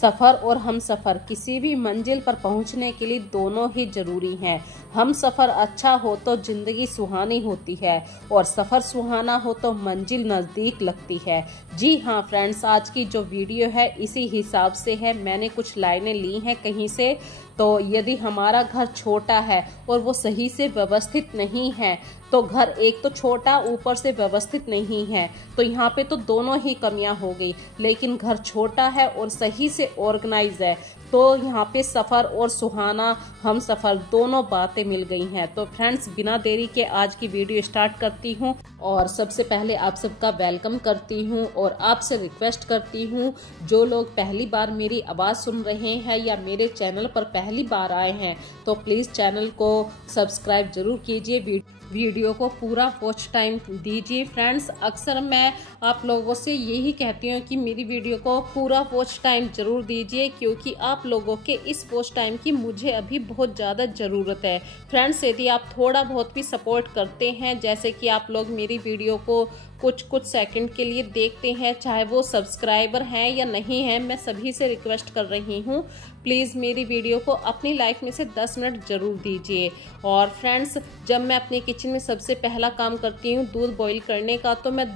सफ़र और हम सफ़र किसी भी मंजिल पर पहुंचने के लिए दोनों ही ज़रूरी हैं। हम सफ़र अच्छा हो तो ज़िंदगी सुहानी होती है और सफ़र सुहाना हो तो मंजिल नज़दीक लगती है। जी हाँ फ्रेंड्स, आज की जो वीडियो है इसी हिसाब से है। मैंने कुछ लाइनें ली हैं कहीं से। तो यदि हमारा घर छोटा है और वो सही से व्यवस्थित नहीं है, तो घर एक तो छोटा ऊपर से व्यवस्थित नहीं है, तो यहाँ पे तो दोनों ही कमियां हो गई। लेकिन घर छोटा है और सही से ऑर्गेनाइज है, तो यहाँ पे सफ़र और सुहाना हम सफ़र दोनों बातें मिल गई हैं। तो फ्रेंड्स, बिना देरी के आज की वीडियो स्टार्ट करती हूँ और सबसे पहले आप सबका वेलकम करती हूँ और आपसे रिक्वेस्ट करती हूँ, जो लोग पहली बार मेरी आवाज़ सुन रहे हैं या मेरे चैनल पर पहली बार आए हैं, तो प्लीज़ चैनल को सब्सक्राइब ज़रूर कीजिए, वीडियो को पूरा वॉच टाइम दीजिए। फ्रेंड्स, अक्सर मैं आप लोगों से यही कहती हूँ कि मेरी वीडियो को पूरा वॉच टाइम ज़रूर दीजिए, क्योंकि आप लोगों के इस वॉच टाइम की मुझे अभी बहुत ज़्यादा ज़रूरत है। फ्रेंड्स, यदि आप थोड़ा बहुत भी सपोर्ट करते हैं, जैसे कि आप लोग मेरी वीडियो को कुछ सेकंड के लिए देखते हैं, चाहे वो सब्सक्राइबर हैं या नहीं हैं, मैं सभी से रिक्वेस्ट कर रही हूँ, प्लीज़ मेरी वीडियो को अपनी लाइफ में से 10 मिनट ज़रूर दीजिए। और फ्रेंड्स, जब मैं अपने किचन में सबसे पहला काम करती हूँ दूध बॉईल करने का, तो मैं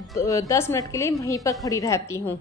10 मिनट के लिए वहीं पर खड़ी रहती हूँ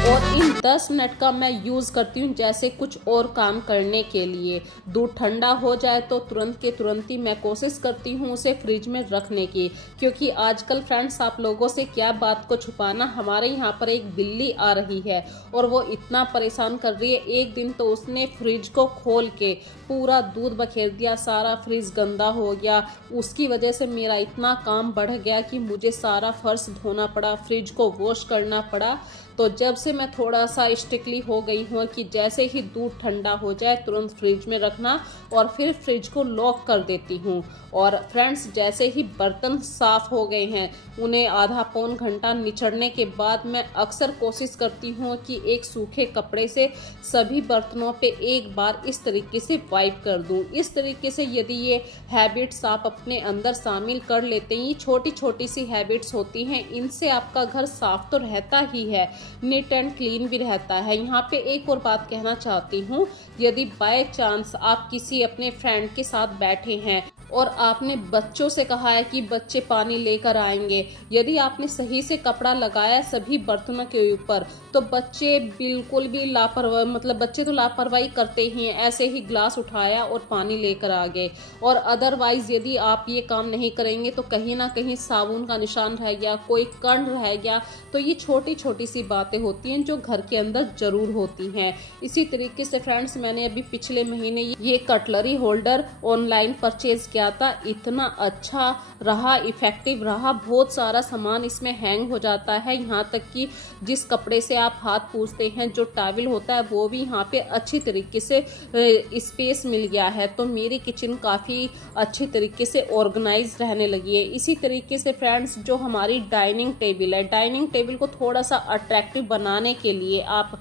और इन 10 मिनट का मैं यूज़ करती हूँ जैसे कुछ और काम करने के लिए। दूध ठंडा हो जाए तो तुरंत के तुरंत ही मैं कोशिश करती हूँ उसे फ्रिज में रखने की, क्योंकि आजकल फ्रेंड्स आप लोगों से क्या बात को छुपाना, हमारे यहाँ पर एक बिल्ली आ रही है और वो इतना परेशान कर रही है। एक दिन तो उसने फ्रिज को खोल के पूरा दूध बखेर दिया, सारा फ्रिज गंदा हो गया। उसकी वजह से मेरा इतना काम बढ़ गया कि मुझे सारा फर्श धोना पड़ा, फ्रिज को वॉश करना पड़ा। तो जब से मैं थोड़ा सा स्ट्रिक्टली हो गई हूँ कि जैसे ही दूध ठंडा हो जाए तुरंत फ्रिज में रखना और फिर फ्रिज को लॉक कर देती हूँ। और फ्रेंड्स, जैसे ही बर्तन साफ़ हो गए हैं, उन्हें आधा पौन घंटा निचड़ने के बाद मैं अक्सर कोशिश करती हूँ कि एक सूखे कपड़े से सभी बर्तनों पे एक बार इस तरीके से वाइप कर दूँ। इस तरीके से यदि ये हैबिट्स आप अपने अंदर शामिल कर लेते हैं, ये छोटी छोटी सी हैबिट्स होती हैं, इनसे आपका घर साफ तो रहता ही है, नीट एंड क्लीन भी रहता है। यहाँ पे एक और बात कहना चाहती हूँ, यदि बाय चांस आप किसी अपने फ्रेंड के साथ बैठे हैं और आपने बच्चों से कहा है कि बच्चे पानी लेकर आएंगे, यदि आपने सही से कपड़ा लगाया सभी बर्तनों के ऊपर, तो बच्चे बिल्कुल भी लापरवाही, मतलब बच्चे तो लापरवाही करते ही हैं, ऐसे ही ग्लास उठाया और पानी लेकर आ गए। और अदरवाइज यदि आप ये काम नहीं करेंगे तो कहीं ना कहीं साबुन का निशान रह गया, कोई कण रह गया। तो ये छोटी छोटी सी बातें होती हैं जो घर के अंदर जरूर होती हैं। इसी तरीके से फ्रेंड्स, मैंने अभी पिछले महीने ये कटलरी होल्डर ऑनलाइन परचेज किया था, इतना अच्छा रहा, इफेक्टिव रहा। बहुत सारा सामान इसमें हैंग हो जाता है, यहाँ तक कि जिस कपड़े से आप हाथ पूछते हैं, जो टॉवल होता है, वो भी यहाँ पे अच्छी तरीके से स्पेस मिल गया है। तो मेरी किचन काफ़ी अच्छी तरीके से ऑर्गेनाइज रहने लगी है। इसी तरीके से फ्रेंड्स, जो हमारी डाइनिंग टेबल है, डाइनिंग टेबल को थोड़ा सा अट्रैक्टिव बनाने के लिए आप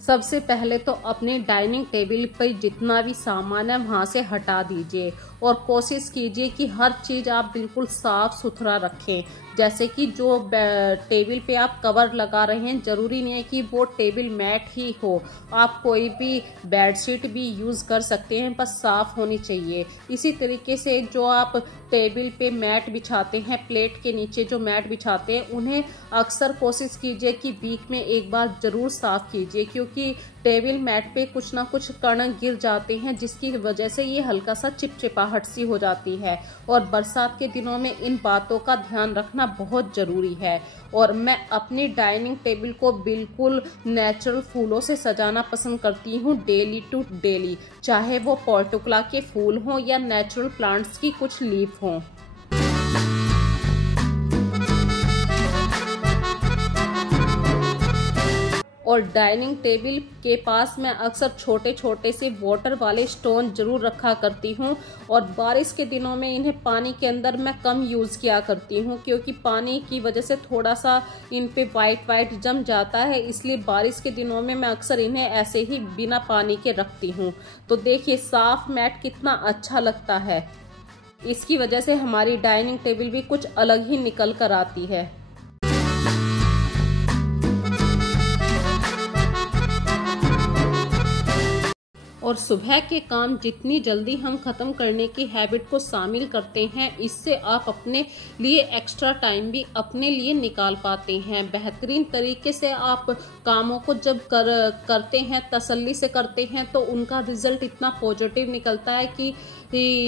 सबसे पहले तो अपने डाइनिंग टेबल पर जितना भी सामान है वहाँ से हटा दीजिए और कोशिश कीजिए कि हर चीज़ आप बिल्कुल साफ़ सुथरा रखें। जैसे कि जो टेबल पे आप कवर लगा रहे हैं, ज़रूरी नहीं है कि वो टेबल मैट ही हो, आप कोई भी बेडशीट भी यूज़ कर सकते हैं, बस साफ़ होनी चाहिए। इसी तरीके से जो आप टेबल पे मैट बिछाते हैं, प्लेट के नीचे जो मैट बिछाते हैं, उन्हें अक्सर कोशिश कीजिए कि वीक में एक बार ज़रूर साफ़ कीजिए, क्योंकि टेबल मैट पे कुछ ना कुछ कण गिर जाते हैं, जिसकी वजह से ये हल्का सा चिपचिपाहट सी हो जाती है। और बरसात के दिनों में इन बातों का ध्यान रखना बहुत ज़रूरी है। और मैं अपनी डाइनिंग टेबल को बिल्कुल नेचुरल फूलों से सजाना पसंद करती हूँ, डेली टू डेली, चाहे वो पोर्टुकला के फूल हों या नेचुरल प्लांट्स की कुछ लीफ हों। और डाइनिंग टेबल के पास मैं अक्सर छोटे छोटे से वाटर वाले स्टोन जरूर रखा करती हूँ। और बारिश के दिनों में इन्हें पानी के अंदर मैं कम यूज़ किया करती हूँ, क्योंकि पानी की वजह से थोड़ा सा इन पे वाइट जम जाता है, इसलिए बारिश के दिनों में मैं अक्सर इन्हें ऐसे ही बिना पानी के रखती हूँ। तो देखिए साफ मैट कितना अच्छा लगता है, इसकी वजह से हमारी डाइनिंग टेबल भी कुछ अलग ही निकल कर आती है। और सुबह के काम जितनी जल्दी हम खत्म करने की हैबिट को शामिल करते हैं, इससे आप अपने लिए एक्स्ट्रा टाइम भी अपने लिए निकाल पाते हैं। बेहतरीन तरीके से आप कामों को जब करते हैं, तसल्ली से करते हैं, तो उनका रिजल्ट इतना पॉजिटिव निकलता है कि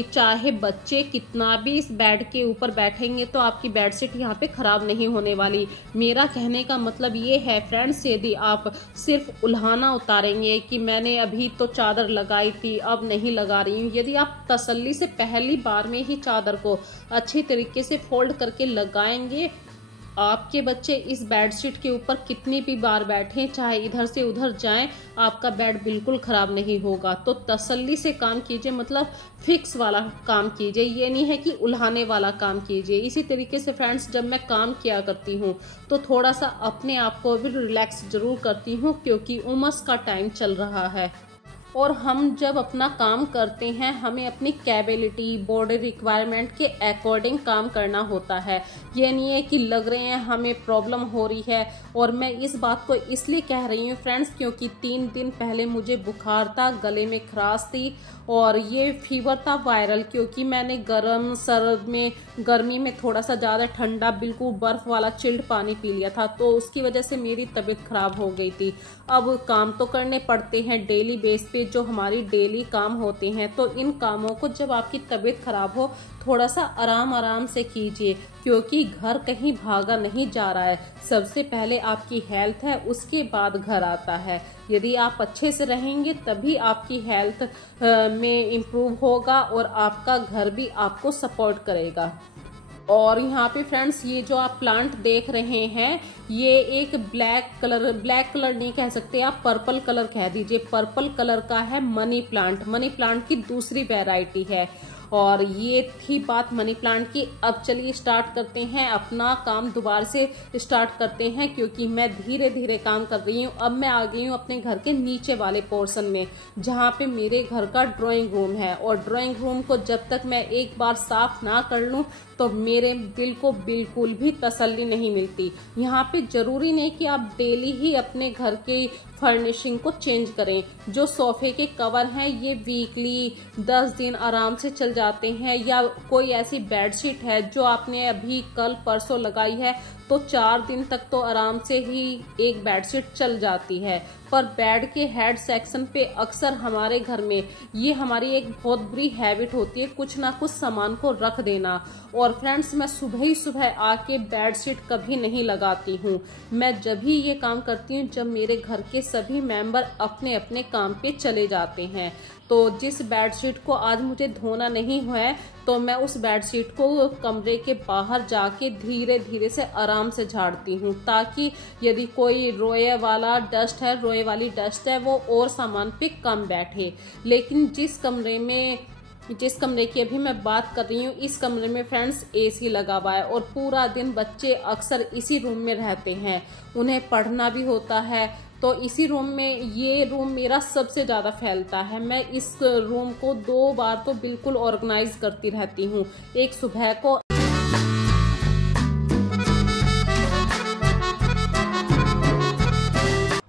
चाहे बच्चे कितना भी इस बेड के ऊपर बैठेंगे तो आपकी बेडशीट यहाँ पे खराब नहीं होने वाली। मेरा कहने का मतलब ये है फ्रेंड्स, यदि आप सिर्फ उल्हाना उतारेंगे कि मैंने अभी तो चादर लगाई थी अब नहीं लगा रही हूँ, यदि आप तसल्ली से पहली बार में ही चादर को अच्छी तरीके से फोल्ड करके लगाएंगे, आपके बच्चे इस बेडशीट के ऊपर कितनी भी बार बैठें, चाहे इधर से उधर जाएं, आपका बेड बिल्कुल खराब नहीं होगा। तो तसल्ली से काम कीजिए, मतलब फिक्स वाला काम कीजिए, ये नहीं है कि उल्हाने वाला काम कीजिए। इसी तरीके से फ्रेंड्स, जब मैं काम किया करती हूँ तो थोड़ा सा अपने आप को भी रिलैक्स जरूर करती हूँ, क्योंकि उमस का टाइम चल रहा है। और हम जब अपना काम करते हैं, हमें अपनी कैपेबिलिटी, बॉडी रिक्वायरमेंट के अकॉर्डिंग काम करना होता है। ये नहीं है कि लग रहे हैं हमें प्रॉब्लम हो रही है। और मैं इस बात को इसलिए कह रही हूँ फ्रेंड्स, क्योंकि 3 दिन पहले मुझे बुखार था, गले में खराश थी और ये फीवर था वायरल, क्योंकि मैंने गर्मी में थोड़ा सा ज़्यादा ठंडा, बिल्कुल बर्फ़ वाला चिल्ड पानी पी लिया था, तो उसकी वजह से मेरी तबीयत ख़राब हो गई थी। अब काम तो करने पड़ते हैं डेली बेस पे, जो हमारी डेली काम होते हैं, तो इन कामों को जब आपकी तबीयत खराब हो, थोड़ा सा आराम से कीजिए, क्योंकि घर कहीं भागा नहीं जा रहा है। सबसे पहले आपकी हेल्थ है, उसके बाद घर आता है। यदि आप अच्छे से रहेंगे तभी आपकी हेल्थ में इम्प्रूव होगा और आपका घर भी आपको सपोर्ट करेगा। और यहाँ पे फ्रेंड्स, ये जो आप प्लांट देख रहे हैं, ये एक ब्लैक कलर नहीं कह सकते आप, पर्पल कलर कह दीजिए। पर्पल कलर का है मनी प्लांट की दूसरी वैरायटी है। और ये थी बात मनी प्लांट की। अब चलिए स्टार्ट करते हैं अपना काम, दोबारा से स्टार्ट करते हैं, क्योंकि मैं धीरे धीरे काम कर रही हूँ। अब मैं आ गई हूँ अपने घर के नीचे वाले पोर्शन में, जहाँ पे मेरे घर का ड्राइंग रूम है। और ड्राइंग रूम को जब तक मैं एक बार साफ ना कर लूँ तो मेरे दिल को बिल्कुल भी तसल्ली नहीं मिलती। यहाँ पे जरूरी नहीं कि आप डेली ही अपने घर के फर्निशिंग को चेंज करें। जो सोफे के कवर हैं, ये वीकली 10 दिन आराम से चल जाते हैं। या कोई ऐसी बेडशीट है जो आपने अभी कल परसों लगाई है, तो 4 दिन तक तो आराम से ही एक बेडशीट चल जाती है। पर बेड के हेड सेक्शन पे अक्सर हमारे घर में ये हमारी एक बहुत बुरी हैबिट होती है, कुछ ना कुछ सामान को रख देना। और फ्रेंड्स, मैं सुबह ही सुबह आके बेडशीट कभी नहीं लगाती हूँ। मैं जब ही ये काम करती हूँ जब मेरे घर के सभी मेंबर अपने अपने काम पे चले जाते हैं। तो जिस बेडशीट को आज मुझे धोना नहीं है, तो मैं उस बेडशीट को कमरे के बाहर जाके धीरे धीरे से आराम से झाड़ती हूँ, ताकि यदि कोई रोए वाली डस्ट है वो और सामान पे कम बैठे। लेकिन जिस कमरे की अभी मैं बात कर रही हूँ, इस कमरे में फ्रेंड्स एसी लगा हुआ है और पूरा दिन बच्चे अक्सर इसी रूम में रहते हैं, उन्हें पढ़ना भी होता है। तो इसी रूम में, ये रूम मेरा सबसे ज़्यादा फैलता है। मैं इस रूम को 2 बार तो बिल्कुल ऑर्गेनाइज करती रहती हूँ, एक सुबह को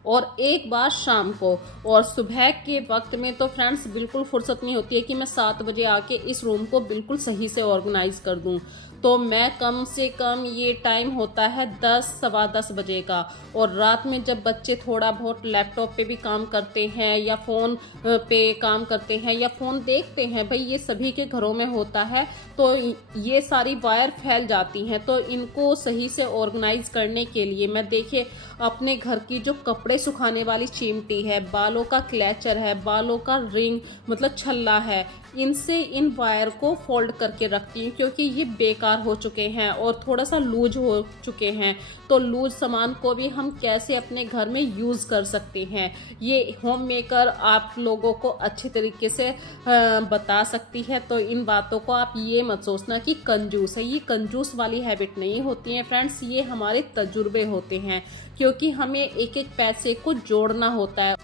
और एक बार शाम को। और सुबह के वक्त में तो फ्रेंड्स बिल्कुल फुर्सत नहीं होती है कि मैं 7 बजे आके इस रूम को बिल्कुल सही से ऑर्गेनाइज कर दूं। तो मैं कम से कम, ये टाइम होता है 10 सवा 10 बजे का। और रात में जब बच्चे थोड़ा बहुत लैपटॉप पे भी काम करते हैं या फ़ोन पे काम करते हैं या फ़ोन देखते हैं, भाई ये सभी के घरों में होता है, तो ये सारी वायर फैल जाती हैं। तो इनको सही से ऑर्गेनाइज करने के लिए मैं, देखिए, अपने घर की जो कपड़े सुखाने वाली चिमटी है, बालों का क्लैचर है, बालों का रिंग मतलब छल्ला है, इनसे इन वायर को फोल्ड करके रखती हूँ, क्योंकि ये बेकार हो चुके हैं और थोड़ा सा लूज हो चुके हैं। तो लूज सामान को भी हम कैसे अपने घर में यूज़ कर सकते हैं, ये होम मेकर आप लोगों को अच्छे तरीके से बता सकती है। तो इन बातों को आप ये मत सोचना कि कंजूस है, ये कंजूस वाली हैबिट नहीं होती है फ्रेंड्स, ये हमारे तजुर्बे होते हैं, क्योंकि हमें एक एक पैसे को जोड़ना होता है।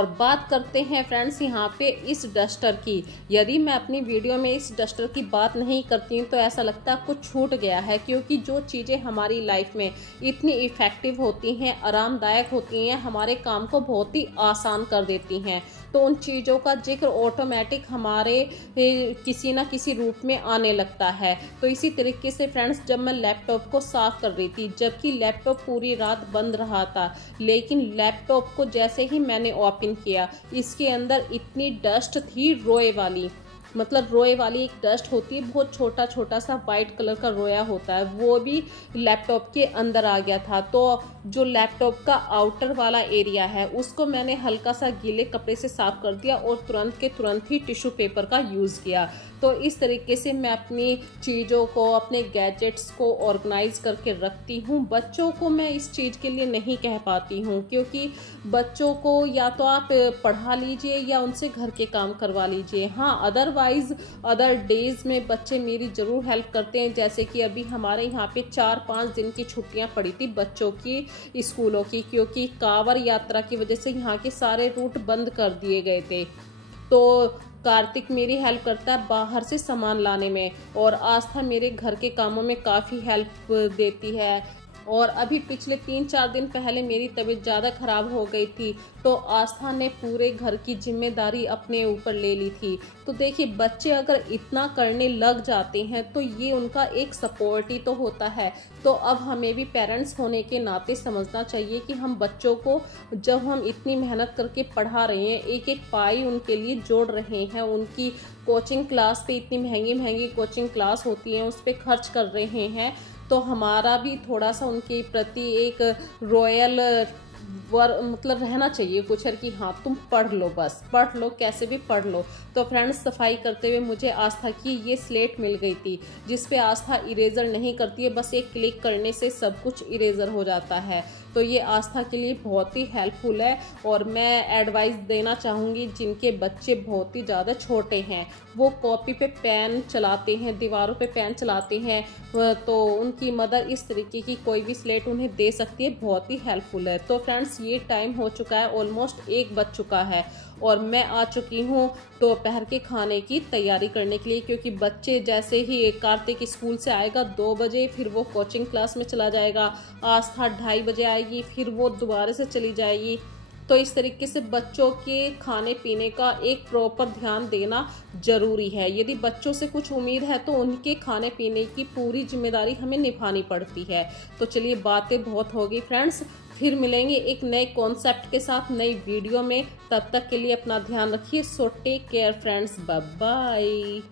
और बात करते हैं फ्रेंड्स यहाँ पे इस डस्टर की। यदि मैं अपनी वीडियो में इस डस्टर की बात नहीं करती हूँ तो ऐसा लगता है कुछ छूट गया है, क्योंकि जो चीज़ें हमारी लाइफ में इतनी इफ़ेक्टिव होती हैं, आरामदायक होती हैं, हमारे काम को बहुत ही आसान कर देती हैं, तो उन चीज़ों का जिक्र ऑटोमेटिक हमारे किसी ना किसी रूप में आने लगता है। तो इसी तरीके से फ्रेंड्स, जब मैं लैपटॉप को साफ़ कर रही थी, जबकि लैपटॉप पूरी रात बंद रहा था, लेकिन लैपटॉप को जैसे ही मैंने ओपन किया, इसके अंदर इतनी डस्ट थी रोए वाली, मतलब रोए वाली एक डस्ट होती है, बहुत छोटा छोटा सा वाइट कलर का रोया होता है, वो भी लैपटॉप के अंदर आ गया था। तो जो लैपटॉप का आउटर वाला एरिया है उसको मैंने हल्का सा गीले कपड़े से साफ कर दिया और तुरंत के तुरंत ही टिश्यू पेपर का यूज़ किया। तो इस तरीके से मैं अपनी चीज़ों को, अपने गैजेट्स को ऑर्गेनाइज करके रखती हूँ। बच्चों को मैं इस चीज़ के लिए नहीं कह पाती हूँ, क्योंकि बच्चों को या तो आप पढ़ा लीजिए या उनसे घर के काम करवा लीजिए। हाँ, अदरवाइज अदर डेज में बच्चे मेरी ज़रूर हेल्प करते हैं। जैसे कि अभी हमारे यहाँ पे 4-5 दिन की छुट्टियाँ पड़ी थी बच्चों की स्कूलों की, क्योंकि कांवड़ यात्रा की वजह से यहाँ के सारे रूट बंद कर दिए गए थे। तो कार्तिक मेरी हेल्प करता है बाहर से सामान लाने में, और आस्था मेरे घर के कामों में काफ़ी हेल्प देती है। और अभी पिछले 3-4 दिन पहले मेरी तबीयत ज़्यादा ख़राब हो गई थी, तो आस्था ने पूरे घर की जिम्मेदारी अपने ऊपर ले ली थी। तो देखिए, बच्चे अगर इतना करने लग जाते हैं तो ये उनका एक सपोर्ट ही तो होता है। तो अब हमें भी पेरेंट्स होने के नाते समझना चाहिए कि हम बच्चों को, जब हम इतनी मेहनत करके पढ़ा रहे हैं, एक एक पाई उनके लिए जोड़ रहे हैं, उनकी कोचिंग क्लास पे इतनी महंगी महंगी कोचिंग क्लास होती हैं, उस पर खर्च कर रहे हैं, तो हमारा भी थोड़ा सा उनके प्रति एक रॉयल मतलब रहना चाहिए कुछ, कि हाँ तुम पढ़ लो, बस पढ़ लो, कैसे भी पढ़ लो। तो फ्रेंड्स, सफाई करते हुए मुझे आस्था की ये स्लेट मिल गई थी, जिस पे आस्था इरेजर नहीं करती है, बस एक क्लिक करने से सब कुछ इरेजर हो जाता है। तो ये आस्था के लिए बहुत ही हेल्पफुल है। और मैं एडवाइस देना चाहूँगी, जिनके बच्चे बहुत ही ज़्यादा छोटे हैं, वो कॉपी पे पेन चलाते हैं, दीवारों पे पेन चलाते हैं, तो उनकी मदर इस तरीके की कोई भी स्लेट उन्हें दे सकती है, बहुत ही हेल्पफुल है। तो फ्रेंड्स, ये टाइम हो चुका है, ऑलमोस्ट 1 बज चुका है, और मैं आ चुकी हूँ दोपहर के खाने की तैयारी करने के लिए, क्योंकि बच्चे जैसे ही कार्तिक स्कूल से आएगा 2 बजे, फिर वो कोचिंग क्लास में चला जाएगा, आस्था 2:30 बजे आएगी, फिर वो दोबारा से चली जाएगी। तो इस तरीके से बच्चों के खाने पीने का एक प्रॉपर ध्यान देना ज़रूरी है। यदि बच्चों से कुछ उम्मीद है तो उनके खाने पीने की पूरी जिम्मेदारी हमें निभानी पड़ती है। तो चलिए, बातें बहुत हो गई फ्रेंड्स, फिर मिलेंगे एक नए कॉन्सेप्ट के साथ नई वीडियो में। तब तक के लिए अपना ध्यान रखिए। So take care friends, bye bye.